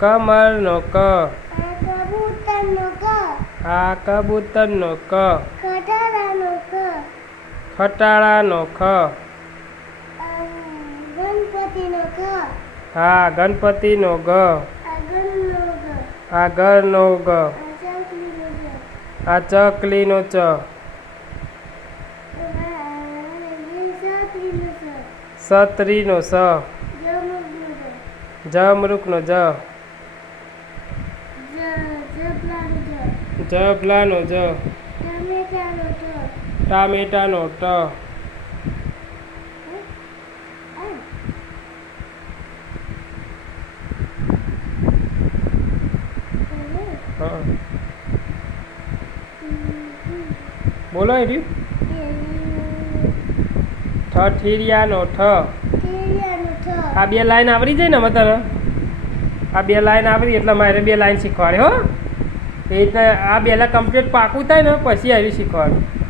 કમળનો ક. આ કબૂતરનો ક. આ કબૂતરનો ક. ખટારાનો ક. ખટાળાનો ખ. હા ગણપતિનો ગ. આ ઘરનો ગ. આ ચકલીનો ચ. સત્રીનો સ. જમરૂકનો જ. જબલાનો જ. ટમેટાનો ટ બોલો એડી ઠ ઠીરિયાનો ઠ. આ બે લાઈન આવડી જાય ને અમે તને આ બે લાઈન આવડી એટલે મારે બે લાઈન શીખવાડે હો. એ રીતે આ પહેલાં કમ્પ્લીટ પાકું થાય ને પછી આવી શીખવાડું